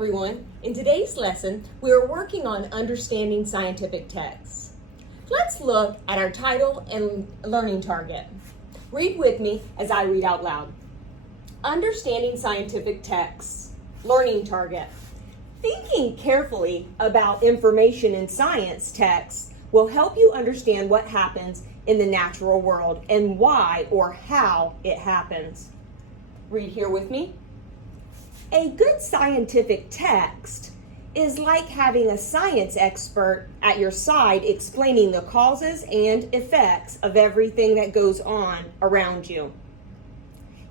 everyone. In today's lesson, we are working on understanding scientific texts. Let's look at our title and learning target. Read with me as I read out loud. Understanding scientific texts. Learning target. Thinking carefully about information in science texts will help you understand what happens in the natural world and why or how it happens. Read here with me. A good scientific text is like having a science expert at your side explaining the causes and effects of everything that goes on around you.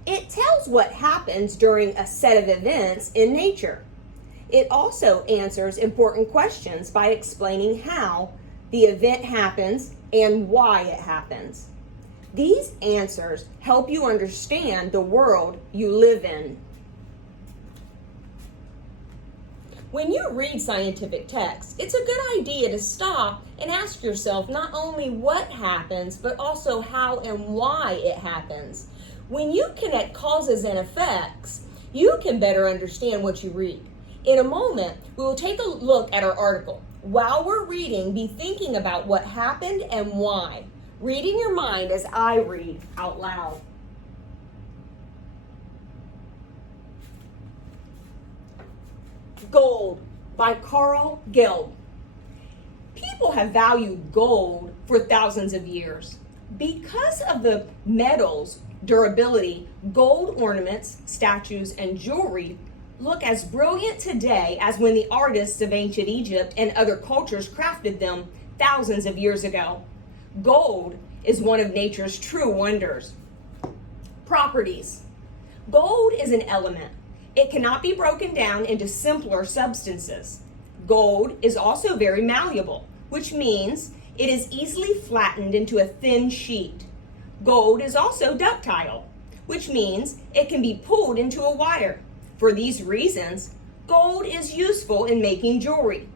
It tells what happens during a set of events in nature. It also answers important questions by explaining how the event happens and why it happens. These answers help you understand the world you live in. When you read scientific text, it's a good idea to stop and ask yourself not only what happens, but also how and why it happens. When you connect causes and effects, you can better understand what you read. In a moment, we will take a look at our article. While we're reading, be thinking about what happened and why. Read in your mind as I read out loud. Gold by Carl Geld. People have valued gold for thousands of years. Because of the metal's durability, gold ornaments, statues, and jewelry look as brilliant today as when the artists of ancient Egypt and other cultures crafted them thousands of years ago. Gold is one of nature's true wonders. Properties. Gold is an element. It cannot be broken down into simpler substances. Gold is also very malleable, which means it is easily flattened into a thin sheet. Gold is also ductile, which means it can be pulled into a wire. For these reasons, gold is useful in making jewelry.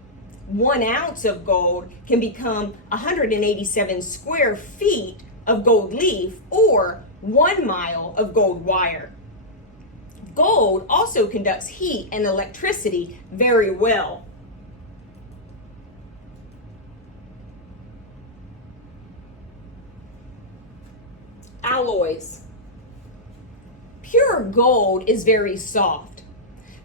1 ounce of gold can become 187 square feet of gold leaf or 1 mile of gold wire. Gold also conducts heat and electricity very well. Alloys. Pure gold is very soft.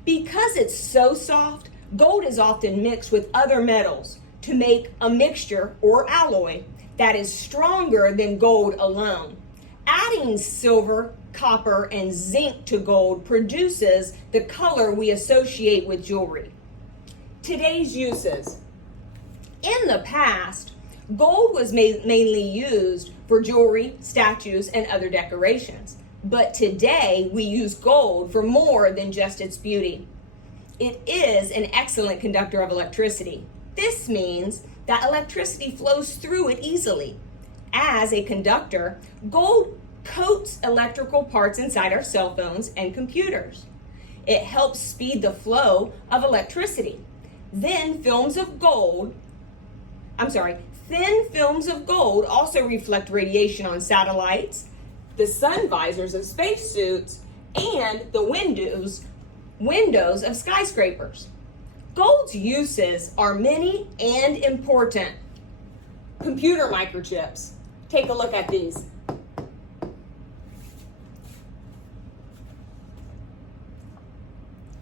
Because it's so soft, gold is often mixed with other metals to make a mixture or alloy that is stronger than gold alone. Adding silver, copper, and zinc to gold produces the color we associate with jewelry. Today's uses. In the past, gold was mainly used for jewelry, statues, and other decorations. But today, we use gold for more than just its beauty. It is an excellent conductor of electricity. This means that electricity flows through it easily. As a conductor, gold coats electrical parts inside our cell phones and computers. It helps speed the flow of electricity. Thin films of gold also reflect radiation on satellites, the sun visors of spacesuits, and the windows of skyscrapers. Gold's uses are many and important. Computer microchips. Take a look at these.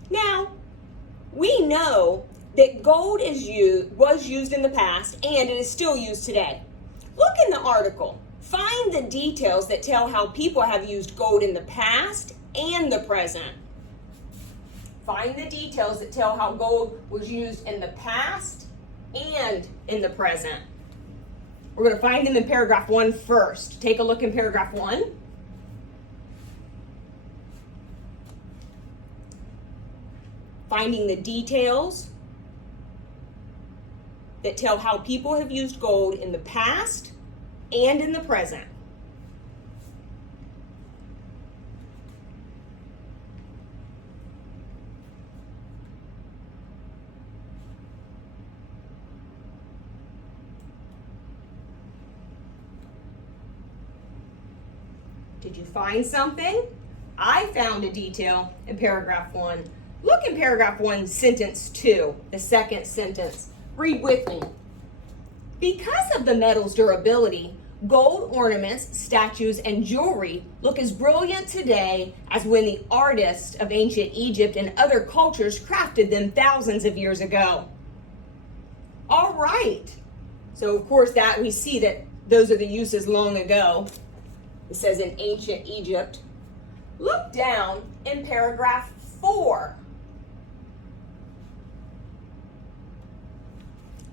Now, we know that gold was used in the past and it is still used today. Look in the article. Find the details that tell how people have used gold in the past and the present. Find the details that tell how gold was used in the past and in the present. We're going to find them in paragraph 1 first. Take a look in paragraph 1. Finding the details that tell how people have used gold in the past and in the present. Did you find something? I found a detail in paragraph 1. Look in paragraph 1, sentence 2, the second sentence. Read with me. Because of the metal's durability, gold ornaments, statues, and jewelry look as brilliant today as when the artists of ancient Egypt and other cultures crafted them thousands of years ago. All right. So, of course, that we see that those are the uses long ago. It says in ancient Egypt. Look down in paragraph 4.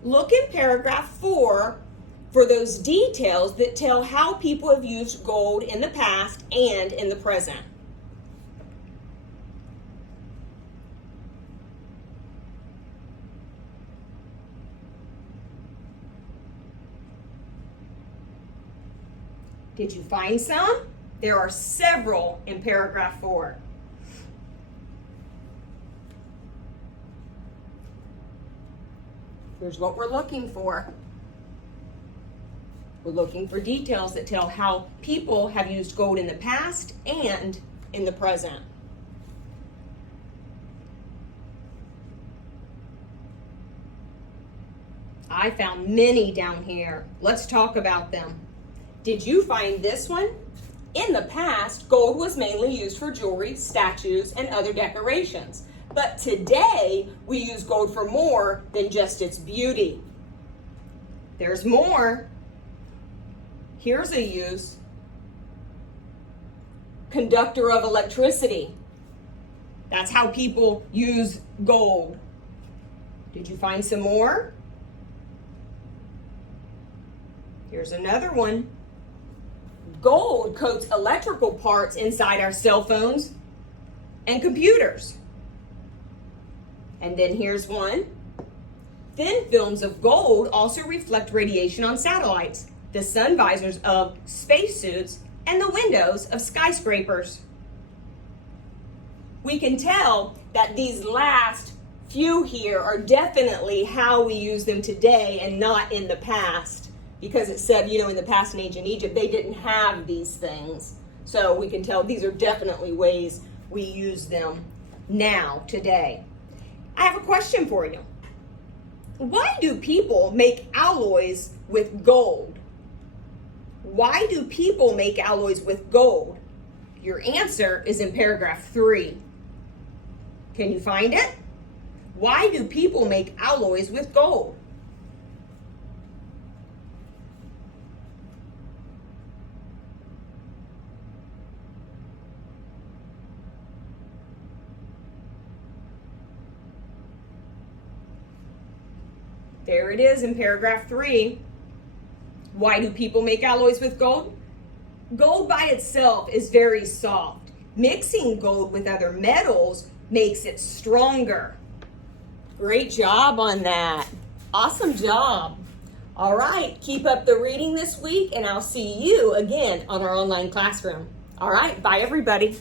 Look in paragraph 4 for those details that tell how people have used gold in the past and in the present. Did you find some? There are several in paragraph 4. Here's what we're looking for. We're looking for details that tell how people have used gold in the past and in the present. I found many down here. Let's talk about them. Did you find this one? In the past, gold was mainly used for jewelry, statues, and other decorations. But today, we use gold for more than just its beauty. There's more. Here's a use. Conductor of electricity. That's how people use gold. Did you find some more? Here's another one. Gold coats electrical parts inside our cell phones and computers. And then here's one. Thin films of gold also reflect radiation on satellites, the sun visors of spacesuits, and the windows of skyscrapers. We can tell that these last few here are definitely how we use them today and not in the past, because it said, in the past in ancient Egypt, they didn't have these things. So we can tell these are definitely ways we use them now, today. I have a question for you. Why do people make alloys with gold? Why do people make alloys with gold? Your answer is in paragraph 3. Can you find it? Why do people make alloys with gold? There it is in paragraph 3. Why do people make alloys with gold? Gold by itself is very soft. Mixing gold with other metals makes it stronger. Great job on that. Awesome job. All right, keep up the reading this week, and I'll see you again on our online classroom. All right, bye everybody.